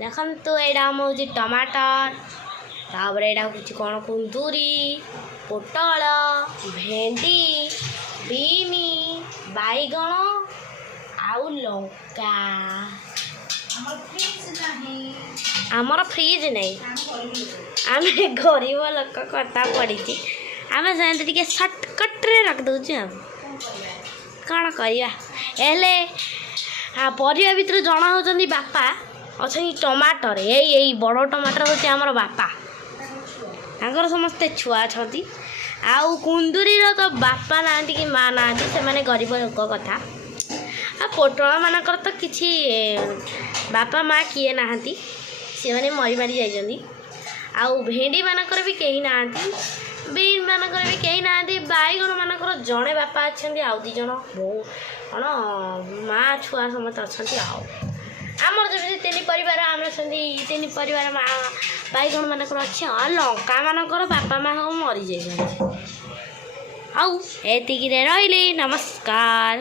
देखो यहाँ आम हूँ टमाटर तापर यहाँ हूँ कौन कुंदूरी पोटल भेंडी बीनी बैगण आउ लंका आमर फ्रिज नहीं आम गरीब लोक कटा पड़ी आम से सर्टकट्रे रखिदे कौन करवा परिया भितर जना होती बापा अच्छा टमाटर यही बड़ टमाटर हूँ आमर बापा तांकर समस्ते छुआ अच्छा आउ कुंदूरी तो बापा ना कि माँ ना से माने गरीब लोक कथा आ पोटल मानकर तो किसी बापा माँ किए ना सी मैंने मरी मारी जाइए आउ भेंडी मानकर भी कहीं ना बीन मानकर भी कहीं ना बैगण मानकर जड़े बापा अच्छा आउ दी जन बो कौन माँ छुआ समस्त अच्छा आमर जमी तीन परिवार आम तीन परिवार माँ बैगण मानकर अच्छे लंका मानकर बापा माँ सब मरी जाइए आउ एतिक रही नमस्कार।